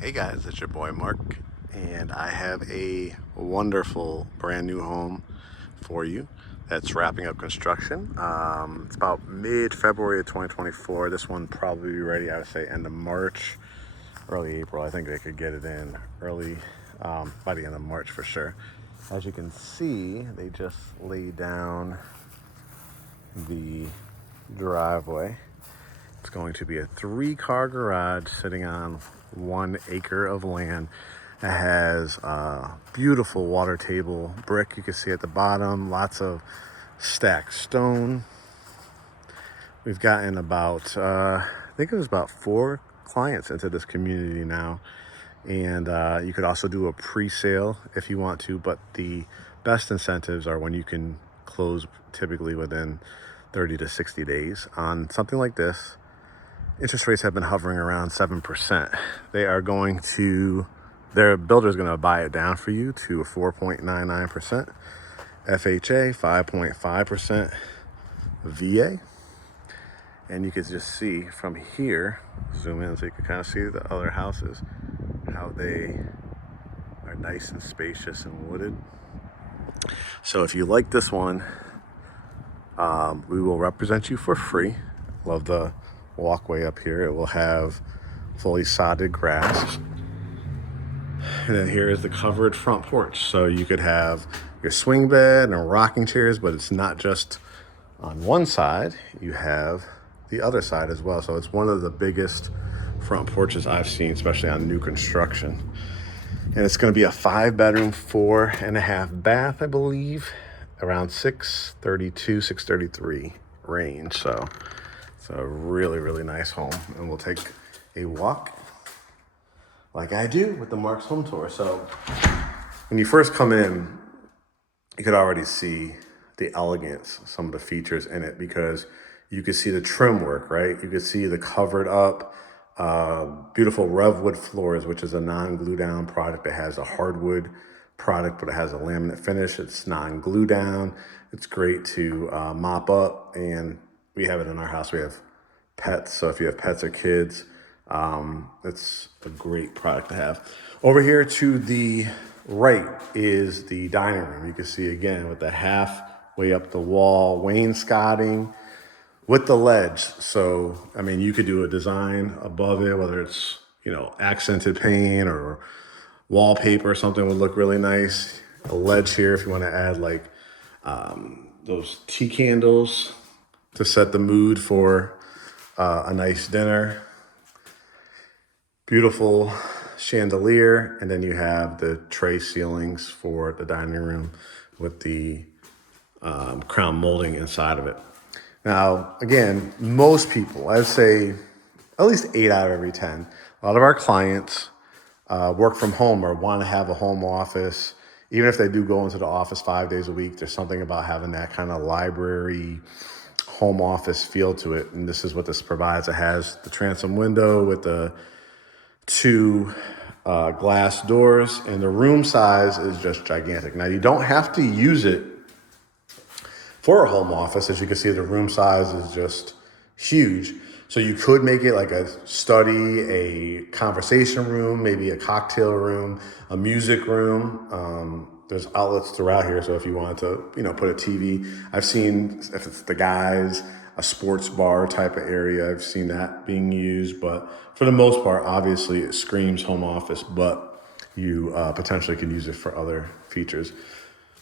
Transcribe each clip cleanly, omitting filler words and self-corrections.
Hey guys, it's your boy Mark, and I have a wonderful brand new home for you that's wrapping up construction. It's about mid-February of 2024. This one probably be ready, I would say, end of March, early April. I think they could get it in early, by the end of March for sure. As you can see, they just laid down the driveway. It's going to be a 3-car garage sitting on 1 acre of land. It has beautiful water table brick you can see at the bottom, lots of stacked stone. We've gotten about, I think it was about 4 clients into this community now. And you could also do a pre-sale if you want to, but the best incentives are when you can close typically within 30 to 60 days on something like this. Interest rates have been hovering around 7%. Their builder's going to buy it down for you to a 4.99%, FHA 5.5%, VA. And you can just see from here, zoom in so you can kind of see the other houses, how they are nice and spacious and wooded. So if you like this one, we will represent you for free. Love the walkway up here. It will have fully sodded grass, and then here is the covered front porch, so you could have your swing bed and rocking chairs, but it's not just on one side, you have the other side as well. So it's one of the biggest front porches I've seen, especially on new construction. And it's going to be a 5-bedroom 4.5 bath, I believe, around 632, 633 range. So it's a really, really nice home. And we'll take a walk like I do with the Mark's Home Tour. So when you first come in, you could already see the elegance, some of the features in it, because you could see the trim work, right? You could see the covered up, beautiful Revwood floors, which is a non-glue down product. It has a hardwood product, but it has a laminate finish. It's non-glue down. It's great to mop up, and we have it in our house. We have pets, so if you have pets or kids, it's a great product to have. Over here to the right is the dining room. You can see again with the halfway up the wall wainscoting with the ledge. So, I mean, you could do a design above it, whether it's, accented paint or wallpaper or something would look really nice. A ledge here if you want to add like those tea candles to set the mood for a nice dinner. Beautiful chandelier, and then you have the tray ceilings for the dining room with the crown molding inside of it. Now, again, most people, I'd say at least 8 out of every 10, a lot of our clients work from home or want to have a home office. Even if they do go into the office 5 days a week, there's something about having that kind of library home office feel to it. And this is what this provides. It has the transom window with the 2 glass doors, and the room size is just gigantic. Now, you don't have to use it for a home office. As you can see, the room size is just huge. So you could make it like a study, a conversation room, maybe a cocktail room, a music room. There's outlets throughout here, so if you wanted to, put a TV. I've seen, if it's the guys, a sports bar type of area. I've seen that being used, but for the most part, obviously it screams home office, but you potentially can use it for other features.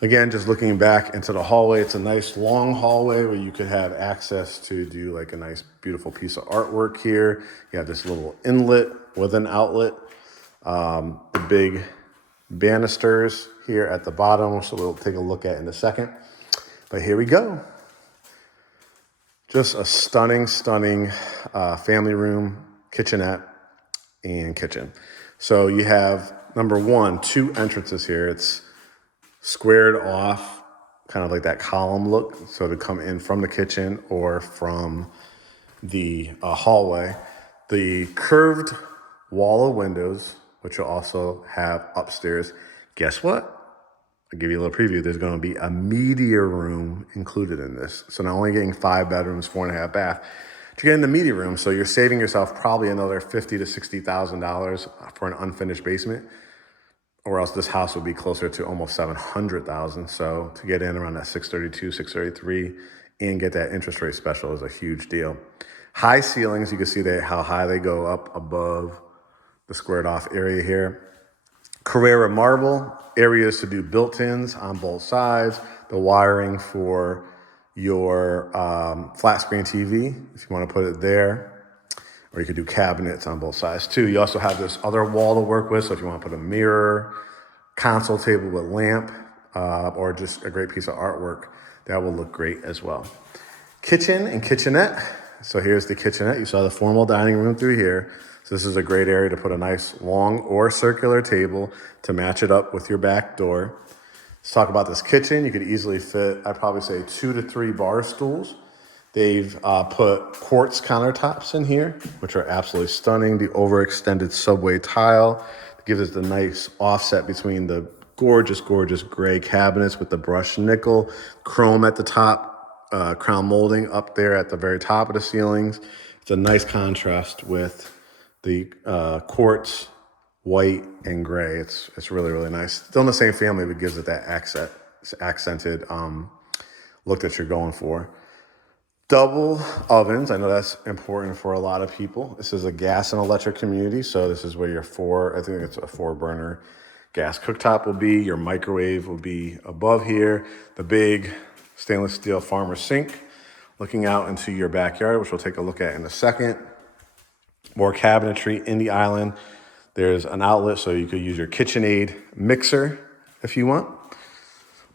Again, just looking back into the hallway, it's a nice long hallway where you could have access to do like a nice, beautiful piece of artwork here. You have this little inlet with an outlet, the big banisters here at the bottom, which we'll take a look at in a second. But here we go. Just a stunning, stunning family room, kitchenette, and kitchen. So you have, number one, 2 entrances here. It's squared off, kind of like that column look. So to come in from the kitchen or from the hallway. The curved wall of windows, which you'll also have upstairs. Guess what? I'll give you a little preview. There's going to be a media room included in this. So not only getting 5 bedrooms, 4.5 bath, to get in the media room. So you're saving yourself probably another $50,000 to $60,000 for an unfinished basement, or else this house would be closer to almost $700,000. So to get in around that 632, 633 and get that interest rate special is a huge deal. High ceilings, you can see how high they go up above the squared off area here. Carrara marble, areas to do built-ins on both sides, the wiring for your flat screen TV, if you want to put it there, or you could do cabinets on both sides too. You also have this other wall to work with, so if you want to put a mirror, console table with lamp, or just a great piece of artwork, that will look great as well. Kitchen and kitchenette. So here's the kitchenette. You saw the formal dining room through here. So this is a great area to put a nice long or circular table to match it up with your back door. Let's talk about this kitchen. You could easily fit, I'd probably say 2 to 3 bar stools. They've put quartz countertops in here, which are absolutely stunning. The overextended subway tile gives us the nice offset between the gorgeous, gorgeous gray cabinets with the brushed nickel, chrome at the top, crown molding up there at the very top of the ceilings. It's a nice contrast with the quartz, white, and gray. It's really, really nice. Still in the same family, but gives it that accented look that you're going for. Double ovens. I know that's important for a lot of people. This is a gas and electric community, so this is where your I think it's a 4-burner gas cooktop will be. Your microwave will be above here. The big stainless steel farmer sink looking out into your backyard, which we'll take a look at in a second. More cabinetry in the island. There's an outlet, so you could use your KitchenAid mixer if you want.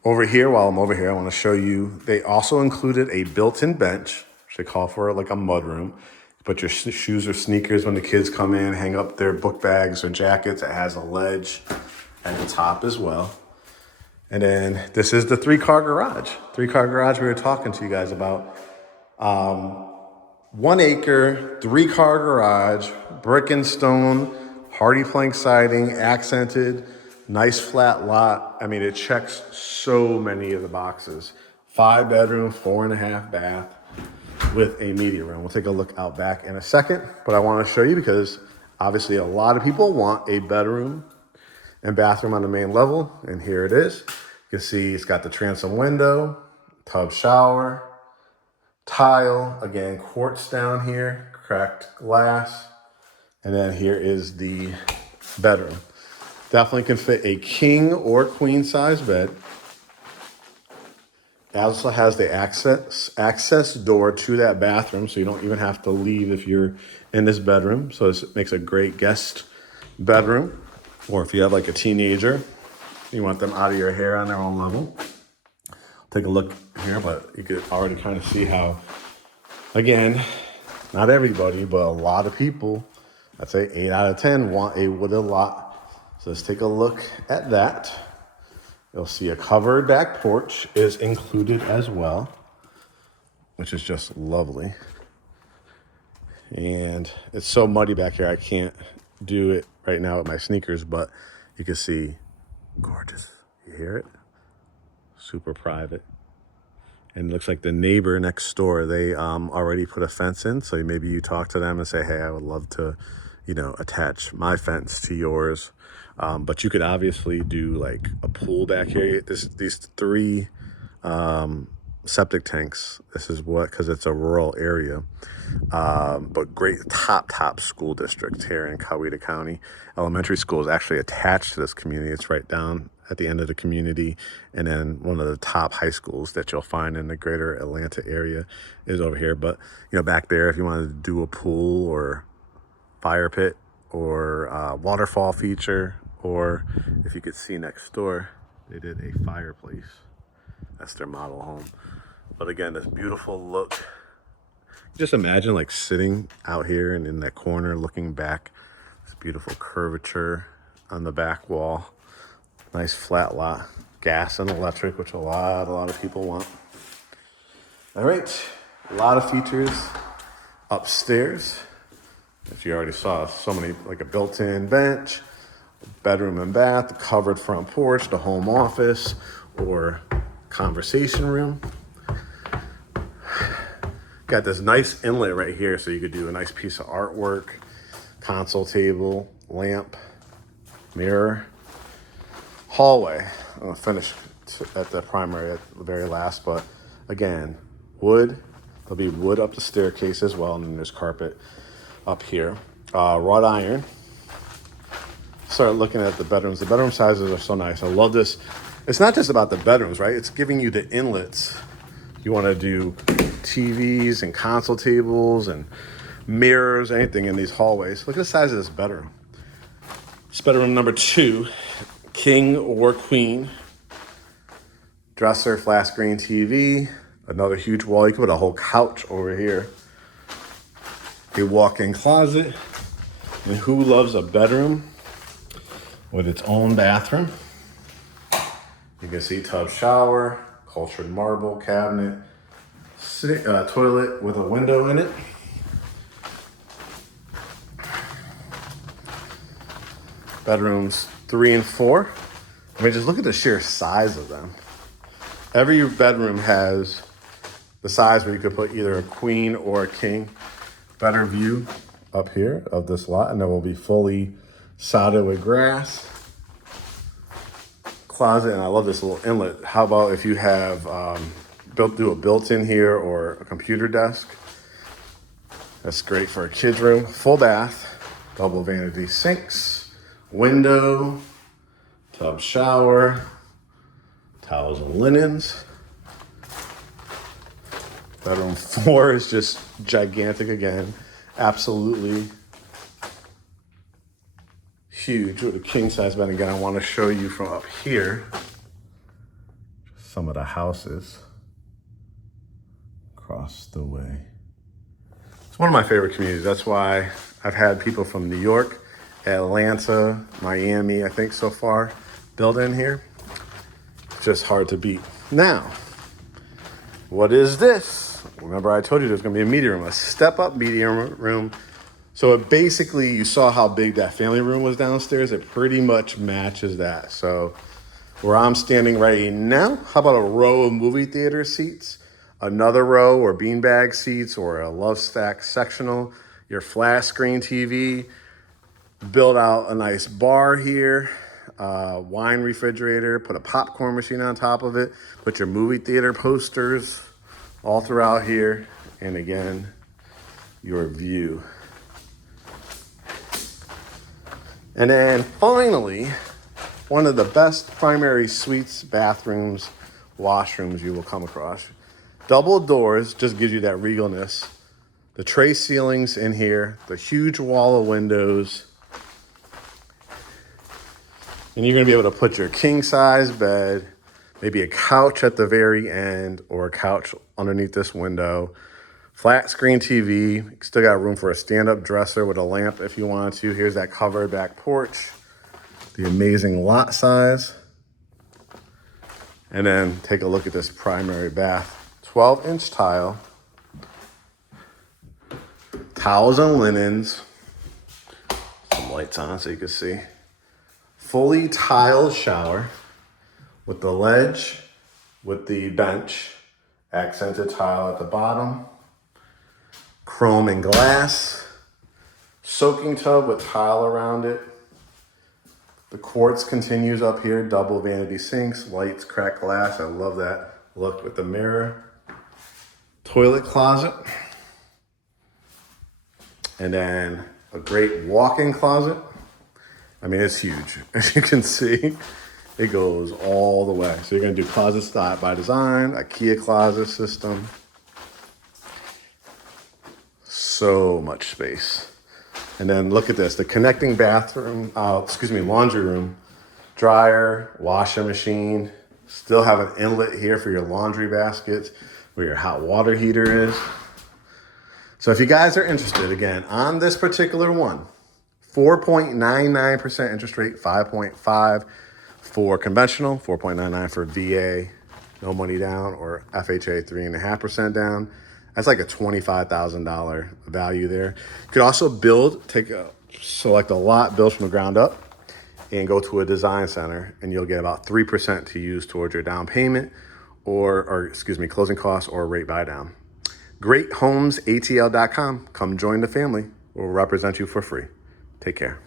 Over here, while I'm over here, I want to show you, they also included a built-in bench, which they call for like a mudroom. You put your shoes or sneakers when the kids come in, hang up their book bags or jackets. It has a ledge at the top as well. And then this is the 3-car garage. 3-car garage we were talking to you guys about. 1 acre, 3-car garage, brick and stone, hardy plank siding, accented, nice flat lot. I mean, it checks so many of the boxes. 5-bedroom, 4.5 bath with a media room. We'll take a look out back in a second, but I want to show you because obviously a lot of people want a bedroom and bathroom on the main level, and here it is. You can see it's got the transom window, tub shower, tile, again, quartz down here, cracked glass, and then here is the bedroom. Definitely can fit a king or queen size bed. It also has the access door to that bathroom, so you don't even have to leave if you're in this bedroom. So this makes a great guest bedroom. Or if you have like a teenager, you want them out of your hair on their own level. Take a look here, but you could already kind of see how, again, not everybody, but a lot of people, I'd say 8 out of 10 want a wooded lot. So let's take a look at that. You'll see a covered back porch is included as well, which is just lovely. And it's so muddy back here, I can't do it right now with my sneakers, but you can see gorgeous. You hear it? Super private. And it looks like the neighbor next door, they already put a fence in. So maybe you talk to them and say, hey, I would love to, attach my fence to yours. But you could obviously do like a pool back here. These 3 septic tanks. This is because it's a rural area. But great top school district here in Coweta County. Elementary school is actually attached to this community. It's right down at the end of the community. And then one of the top high schools that you'll find in the greater Atlanta area is over here. But, back there, if you wanted to do a pool or fire pit or waterfall feature, or if you could see next door, they did a fireplace. That's their model home. But again, this beautiful look. Just imagine like sitting out here and in that corner looking back. This beautiful curvature on the back wall. Nice flat lot. Gas and electric, which a lot of people want. All right, a lot of features upstairs. If you already saw so many, like a built-in bench, bedroom and bath, the covered front porch, the home office, or conversation room. Got this nice inlet right here, so you could do a nice piece of artwork, console table, lamp, mirror, hallway. I'm gonna finish at the primary at the very last, but again, wood. There'll be wood up the staircase as well, and then there's carpet up here. Wrought iron. Start looking at the bedrooms. The bedroom sizes are so nice. I love this. It's not just about the bedrooms, right? It's giving you the inlets. You want to do TVs and console tables and mirrors, anything in these hallways. Look at the size of this bedroom. It's bedroom number 2, king or queen. Dresser, flat screen TV, another huge wall. You can put a whole couch over here. A walk-in closet. And who loves a bedroom with its own bathroom? You can see tub shower, cultured marble cabinet, toilet with a window in it. Bedrooms 3 and 4. I mean, just look at the sheer size of them. Every bedroom has the size where you could put either a queen or a king. Better view up here of this lot, and then we'll be fully sodded with grass. Closet, and I love this little inlet. How about if you have do a built-in here or a computer desk? That's great for a kid's room. Full bath, double vanity sinks, window, tub shower, towels and linens. Bedroom 4 is just gigantic again. Absolutely huge with a king size bed. Again, I want to show you from up here some of the houses across the way. It's one of my favorite communities. That's why I've had people from New York, Atlanta, Miami, I think so far, build in here. It's just hard to beat. Now, what is this? Remember I told you there's gonna be a media room, a step-up media room. So it basically, you saw how big that family room was downstairs. It pretty much matches that. So where I'm standing right now, how about a row of movie theater seats, another row or beanbag seats or a love stack sectional, your flat screen TV, build out a nice bar here, wine refrigerator, put a popcorn machine on top of it, put your movie theater posters all throughout here. And again, your view. And then finally, one of the best primary suites, bathrooms, washrooms you will come across. Double doors just gives you that regalness. The tray ceilings in here, the huge wall of windows. And you're gonna be able to put your king size bed, maybe a couch at the very end or a couch underneath this window. Flat screen TV, still got room for a stand-up dresser with a lamp if you wanted to. Here's that covered back porch, the amazing lot size. And then take a look at this primary bath. 12-inch tile, towels and linens, some lights on so you can see. Fully tiled shower with the ledge, with the bench, accented tile at the bottom. Chrome and glass, soaking tub with tile around it. The quartz continues up here, double vanity sinks, lights, cracked glass. I love that look with the mirror. Toilet closet. And then a great walk-in closet. I mean, it's huge. As you can see, it goes all the way. So you're gonna do closet style by design, IKEA closet system. So much space. And then look at this, the connecting bathroom, laundry room, dryer, washing machine, still have an inlet here for your laundry baskets where your hot water heater is. So if you guys are interested, again, on this particular one, 4.99% interest rate, 5.5 for conventional, 4.99 for VA, no money down, or FHA 3.5% down. That's like a $25,000 value there. You could also select a lot, build from the ground up, and go to a design center, and you'll get about 3% to use towards your down payment or closing costs or rate buy down. GreatHomesATL.com. Come join the family. We'll represent you for free. Take care.